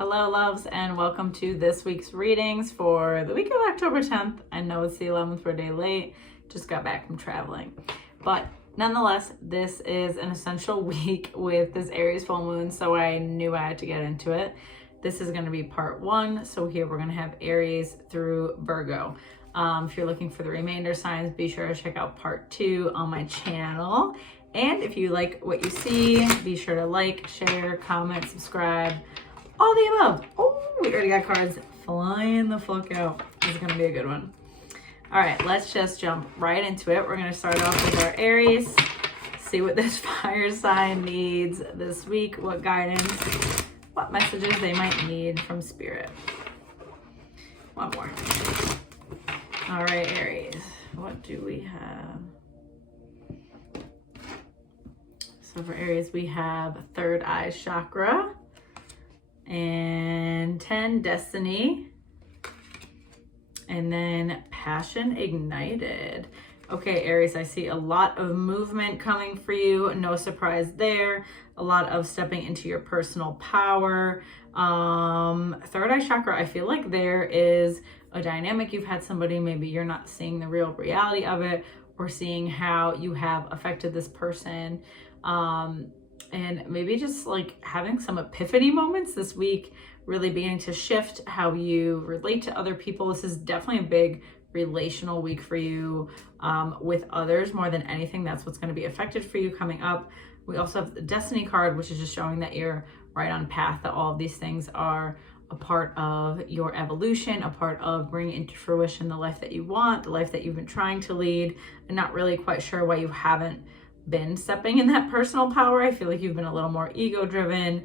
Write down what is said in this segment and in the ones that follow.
Hello, loves, and welcome to this week's readings for the week of October 10th. I know it's the 11th, we're a day late, just got back from traveling. But nonetheless, this is an essential week with this Aries full moon, so I knew I had to get into it. This is going to be part one, so here we're going to have Aries through Virgo. If you're looking for the remainder signs, be sure to check out part 2 on my channel. And if you like what you see, be sure to like, share, comment, subscribe, all the above. Oh, we already got cards flying the fuck out. This is gonna be a good one. All right, let's just jump right into it. We're gonna start off with our Aries, see what this fire sign needs this week, what guidance, what messages they might need from Spirit. One more. All right, Aries, what do we have? So for Aries, we have third eye chakra and 10 destiny, and then passion ignited. Okay, Aries, I see a lot of movement coming for you. No surprise there. A lot of stepping into your personal power. Third eye chakra, I feel like there is a dynamic. You've had somebody, maybe you're not seeing the real reality of it or seeing how you have affected this person. And maybe just like having some epiphany moments this week, really beginning to shift how you relate to other people. This is definitely a big relational week for you with others more than anything. That's what's going to be affected for you coming up. We also have the Destiny card, which is just showing that you're right on path, that all of these things are a part of your evolution, a part of bringing into fruition the life that you want, the life that you've been trying to lead, and not really quite sure why you haven't been stepping in that personal power. I feel like you've been a little more ego driven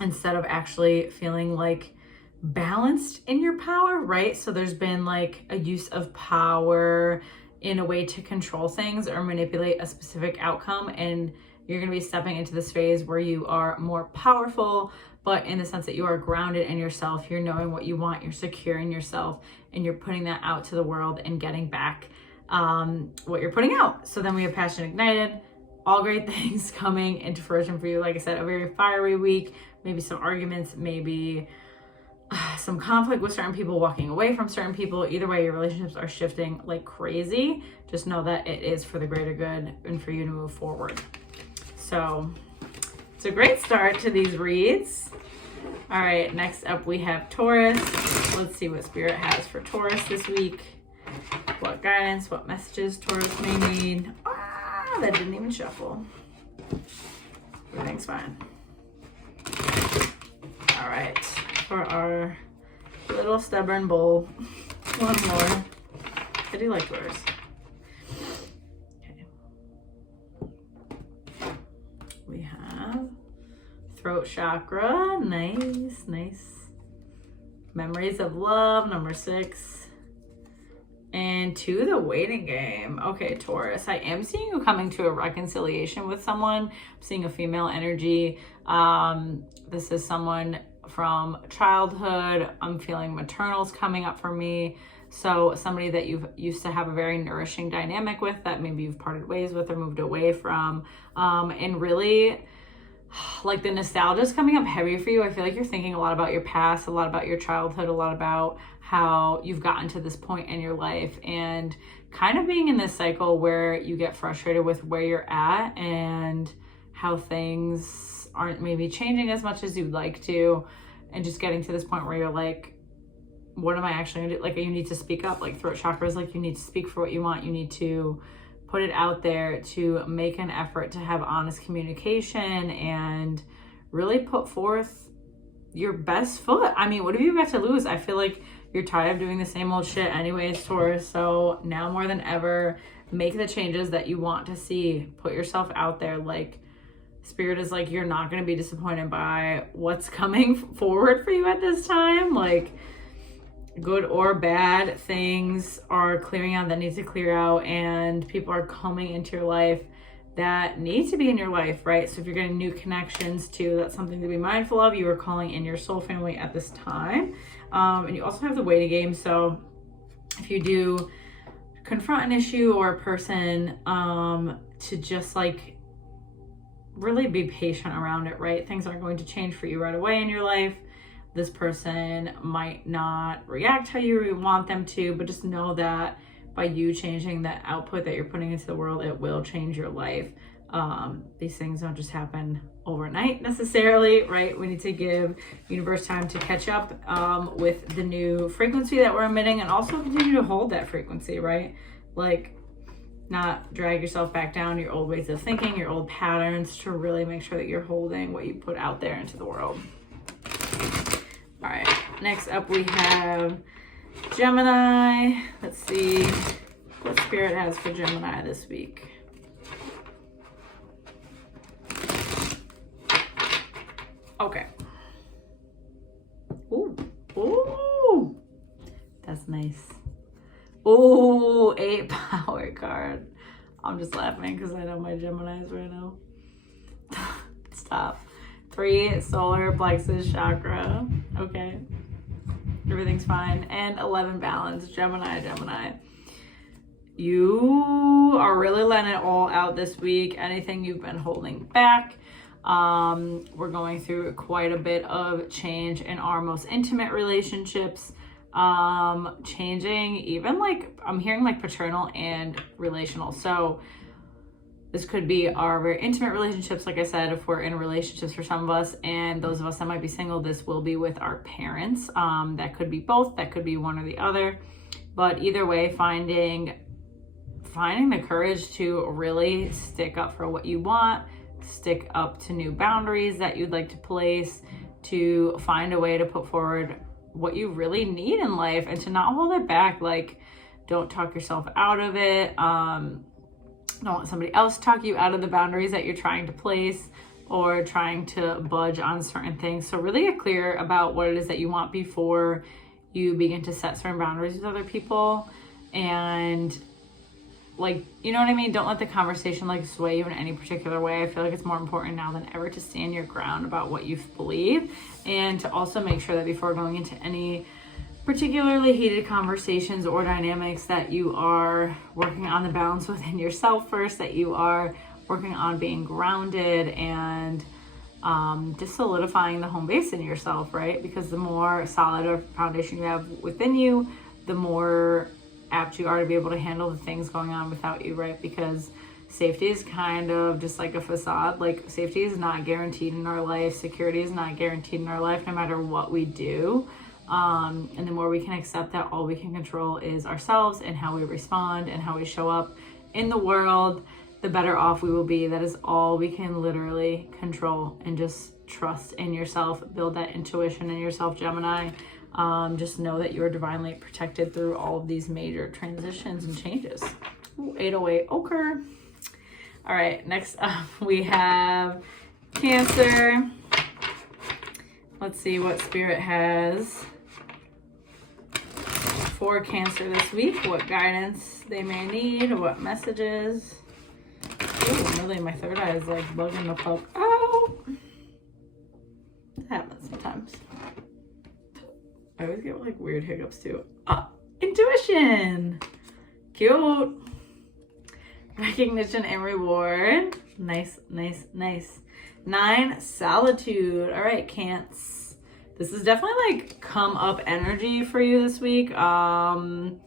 instead of actually feeling like balanced in your power, right? So there's been like a use of power in a way to control things or manipulate a specific outcome, and you're going to be stepping into this phase where you are more powerful, but in the sense that you are grounded in yourself, you're knowing what you want, you're secure in yourself, and you're putting that out to the world and getting back what you're putting out. So then we have passion ignited, all great things coming into fruition for you. Like I said, a very fiery week, maybe some arguments, maybe some conflict with certain people, walking away from certain people. Either way, your relationships are shifting like crazy. Just know that it is for the greater good and for you to move forward. So it's a great start to these reads. All right, next up we have Taurus. Let's see what Spirit has for Taurus this week. What guidance, what messages Taurus may need. That didn't even shuffle. Everything's fine. All right, for our little stubborn bull, one more. I do like yours. Okay. We have throat chakra. Nice, nice. Memories of love, number 6. And to the waiting game. Okay, Taurus, I am seeing you coming to a reconciliation with someone. I'm seeing a female energy. This is someone from childhood. I'm feeling maternal's coming up for me. So somebody that you've used to have a very nourishing dynamic with that maybe you've parted ways with or moved away from. And really, like the nostalgia is coming up heavy for you. I feel like you're thinking a lot about your past, a lot about your childhood, a lot about how you've gotten to this point in your life, and kind of being in this cycle where you get frustrated with where you're at and how things aren't maybe changing as much as you'd like to, and just getting to this point where you're like, what am I actually gonna do? Like, you need to speak up. Like throat chakra is like, you need to speak for what you want. You need to put it out there, to make an effort to have honest communication and really put forth your best foot. I mean, what have you got to lose? I feel like you're tired of doing the same old shit anyways, Taurus. So now more than ever, make the changes that you want to see. Put yourself out there. Like, Spirit is like, you're not going to be disappointed by what's coming forward for you at this time. Like, good or bad things are clearing out that need to clear out, and people are coming into your life that need to be in your life, right? So if you're getting new connections too, that's something to be mindful of. You are calling in your soul family at this time. And you also have the waiting game. So if you do confront an issue or a person, to just like really be patient around it, right? Things aren't going to change for you right away in your life. This person might not react how you want them to, but just know that by you changing the output that you're putting into the world, it will change your life. These things don't just happen overnight necessarily, right? We need to give universe time to catch up with the new frequency that we're emitting, and also continue to hold that frequency, right? Like, not drag yourself back down your old ways of thinking, your old patterns, to really make sure that you're holding what you put out there into the world. All right, next up we have Gemini. Let's see what Spirit has for Gemini this week. Okay. Ooh, that's nice. Ooh, 8 power card. I'm just laughing because I know my Geminis right now. Stop. 3 solar plexus chakra. Okay. Everything's fine. And 11 balance. Gemini. You are really letting it all out this week. Anything you've been holding back. We're going through quite a bit of change in our most intimate relationships. Changing even, like, I'm hearing like paternal and relational. So this could be our very intimate relationships, like I said, if we're in relationships for some of us, and those of us that might be single, this will be with our parents. That could be both, that could be one or the other. But either way, finding the courage to really stick up for what you want, stick up to new boundaries that you'd like to place, to find a way to put forward what you really need in life, and to not hold it back. Like, don't talk yourself out of it. Don't let somebody else talk you out of the boundaries that you're trying to place or trying to budge on certain things. So really get clear about what it is that you want before you begin to set certain boundaries with other people. And, like, you know what I mean? Don't let the conversation like sway you in any particular way. I feel like it's more important now than ever to stand your ground about what you believe, and to also make sure that before going into any particularly heated conversations or dynamics, that you are working on the balance within yourself first, that you are working on being grounded and just solidifying the home base in yourself, right? Because the more solid a foundation you have within you, the more apt you are to be able to handle the things going on without you, right? Because safety is kind of just like a facade. Like, safety is not guaranteed in our life. Security is not guaranteed in our life, no matter what we do. And the more we can accept that all we can control is ourselves and how we respond and how we show up in the world, the better off we will be. That is all we can literally control. And just trust in yourself, build that intuition in yourself, Gemini. Just know that you are divinely protected through all of these major transitions and changes. Ooh, 808 ochre. All right, next up we have Cancer. Let's see what Spirit has for Cancer this week, what guidance they may need, what messages. Ooh, really, my third eye is like bugging the fuck out. That happens sometimes. I always get like weird hiccups too. Intuition. Cute. Recognition and reward. Nice. 9, solitude. All right, Cancer. This is definitely like come up energy for you this week. No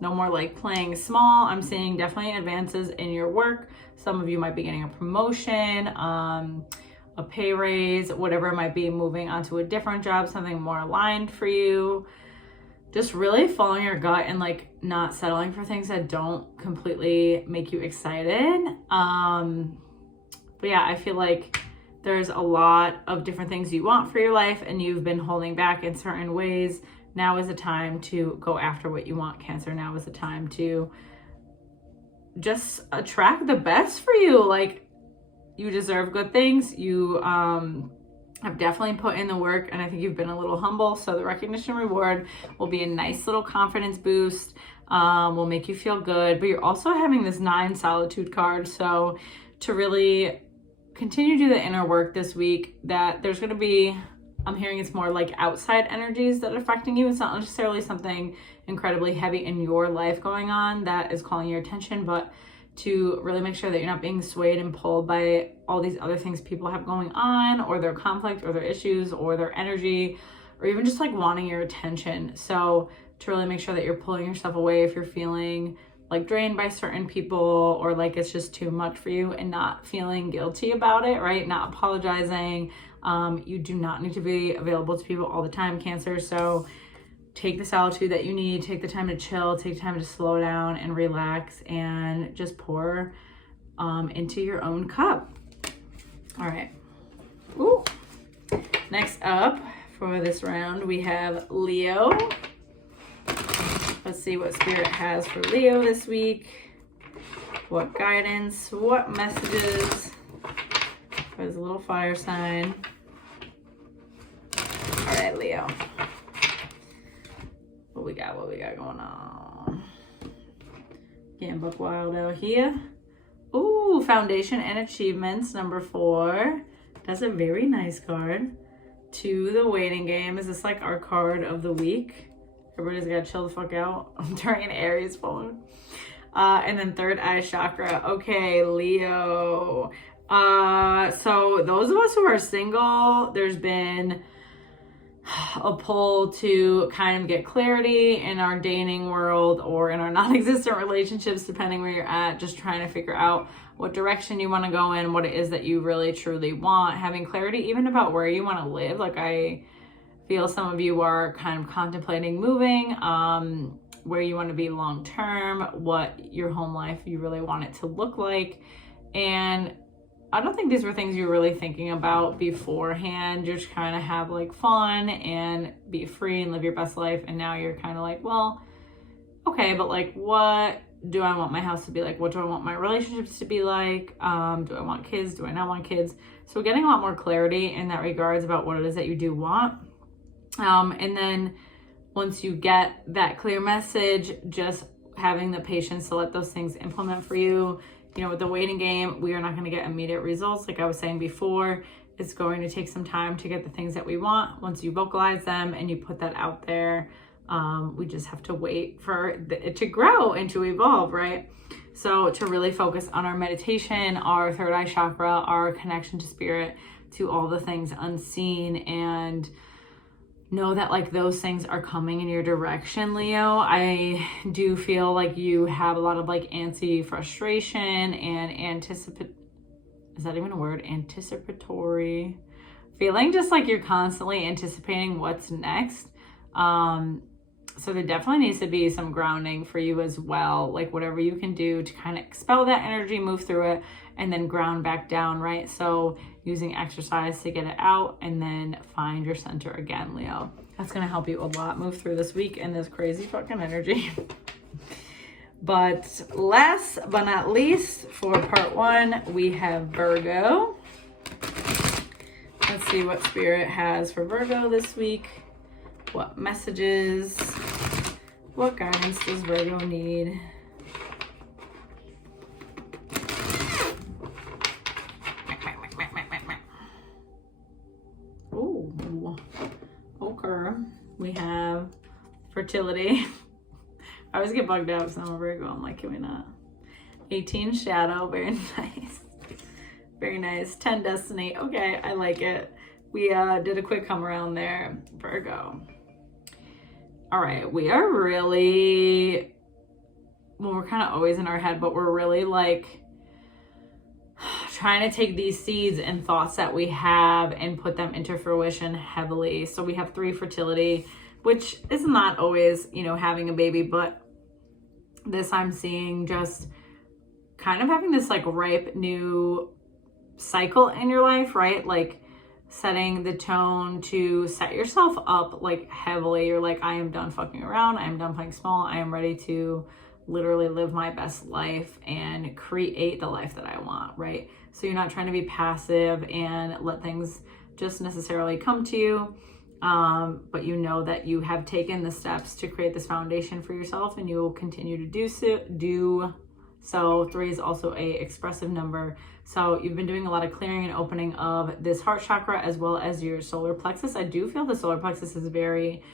more like playing small. I'm seeing definitely advances in your work. Some of you might be getting a promotion, a pay raise, whatever it might be, moving onto a different job, something more aligned for you. Just really following your gut and like not settling for things that don't completely make you excited. But yeah, I feel like there's a lot of different things you want for your life and you've been holding back in certain ways. Now is the time to go after what you want, Cancer. Now is the time to just attract the best for you. Like, you deserve good things. You have definitely put in the work, and I think you've been a little humble. So the recognition reward will be a nice little confidence boost, will make you feel good. But you're also having this 9 solitude card. So to really continue to do the inner work this week, that there's going to be, I'm hearing it's more like outside energies that are affecting you. It's not necessarily something incredibly heavy in your life going on that is calling your attention, but to really make sure that you're not being swayed and pulled by all these other things people have going on, or their conflict, or their issues, or their energy, or even just like wanting your attention. So to really make sure that you're pulling yourself away if you're feeling like drained by certain people, or like it's just too much for you, and not feeling guilty about it, right? Not apologizing. You do not need to be available to people all the time, Cancer. So take the solitude that you need, take the time to chill, take time to slow down and relax, and just pour into your own cup. All right. Ooh. Next up for this round, we have Leo. Let's see what Spirit has for Leo this week. What guidance, what messages for his little fire sign. All right, Leo. What we got going on? Getting buck wild out here. Ooh, foundation and achievements, number 4. That's a very nice card. 2, the waiting game. Is this like our card of the week? Everybody's got to chill the fuck out during an Aries full moon. And then 3rd eye chakra. Okay, Leo. So those of us who are single, there's been a pull to kind of get clarity in our dating world, or in our non-existent relationships, depending where you're at, just trying to figure out what direction you want to go in, what it is that you really truly want, having clarity even about where you want to live. Like, I feel some of you are kind of contemplating moving, where you want to be long term, what your home life you really want it to look like. And I don't think these were things you were really thinking about beforehand. You're just kind of have like fun and be free and live your best life. And now you're kind of like, well, okay, but like, what do I want my house to be like? What do I want my relationships to be like? Do I want kids? Do I not want kids? So getting a lot more clarity in that regards about what it is that you do want. And then once you get that clear message, just having the patience to let those things implement for you. You know, with the waiting game, we are not going to get immediate results. Like I was saying before, it's going to take some time to get the things that we want. Once you vocalize them and you put that out there, we just have to wait for it to grow and to evolve, right? So to really focus on our meditation, our 3rd eye chakra, our connection to spirit, to all the things unseen, and know that like those things are coming in your direction, Leo. I do feel like you have a lot of like frustration and is that even a word? Anticipatory feeling, just like you're constantly anticipating what's next. So there definitely needs to be some grounding for you as well, like whatever you can do to kind of expel that energy, move through it, and then ground back down, right? So using exercise to get it out, and then find your center again, Leo. That's going to help you a lot move through this week and this crazy fucking energy. But last but not least, for part 1, we have Virgo. Let's see what Spirit has for Virgo this week. What messages, what guidance does Virgo need? Ooh, okay. We have fertility. I always get bugged out because I'm a Virgo. I'm like, can we not? 18 shadow, very nice. Very nice. 10 destiny. Okay, I like it. We did a quick come around there, Virgo. All right, we are really, well, we're kind of always in our head, but we're really like trying to take these seeds and thoughts that we have and put them into fruition heavily. So we have 3 fertility, which is not always, you know, having a baby, but this I'm seeing just kind of having this like ripe new cycle in your life, right? Like setting the tone to set yourself up like heavily. You're like, I am done fucking around. I am done playing small. I am ready to literally live my best life and create the life that I want, right? So you're not trying to be passive and let things just necessarily come to you. But you know that you have taken the steps to create this foundation for yourself, and you will continue to do so. 3 is also a expressive number. So you've been doing a lot of clearing and opening of this heart chakra as well as your solar plexus. I do feel the solar plexus is very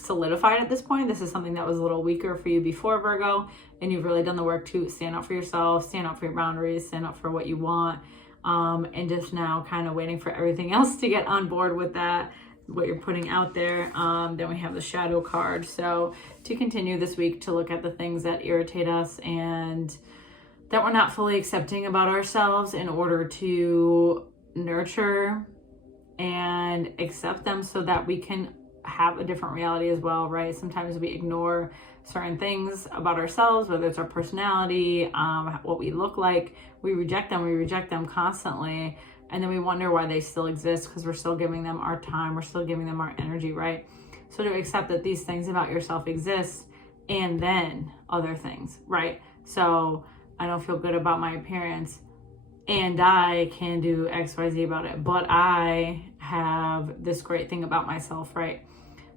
solidified at this point. This is something that was a little weaker for you before, Virgo, and you've really done the work to stand up for yourself, stand up for your boundaries, stand up for what you want, and just now kind of waiting for everything else to get on board with that, what you're putting out there. Then we have the shadow card. So to continue this week to look at the things that irritate us and that we're not fully accepting about ourselves in order to nurture and accept them so that we can have a different reality as well, right? Sometimes we ignore certain things about ourselves, whether it's our personality, what we look like. We reject them constantly. And then we wonder why they still exist, because we're still giving them our time. We're still giving them our energy, right? So to accept that these things about yourself exist, and then other things, right? So I don't feel good about my appearance, and I can do X, Y, Z about it, but I have this great thing about myself, right?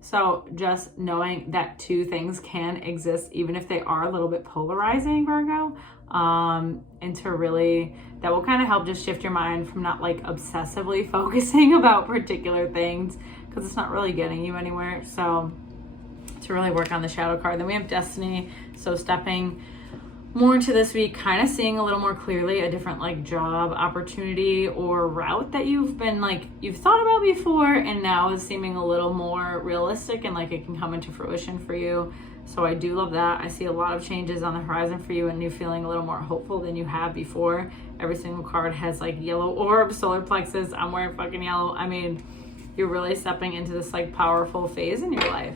So just knowing that two things can exist, even if they are a little bit polarizing, Virgo, and to really, that will kind of help just shift your mind from not like obsessively focusing about particular things, because it's not really getting you anywhere. So to really work on the shadow card. Then we have destiny. So stepping more into this week, kind of seeing a little more clearly a different like job opportunity or route that you've been like, you've thought about before, and now is seeming a little more realistic and like it can come into fruition for you. So I do love that. I see a lot of changes on the horizon for you, and you feeling a little more hopeful than you have before. Every single card has like yellow orb, solar plexus. I'm wearing fucking yellow. I mean, you're really stepping into this like powerful phase in your life.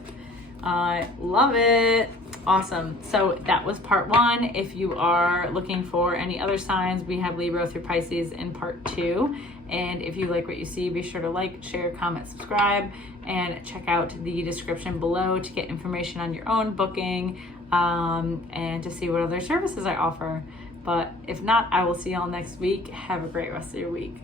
I love it. Awesome. So that was part 1. If you are looking for any other signs, we have Libra through Pisces in part 2. And if you like what you see, be sure to like, share, comment, subscribe, and check out the description below to get information on your own booking, and to see what other services I offer. But if not, I will see y'all next week. Have a great rest of your week.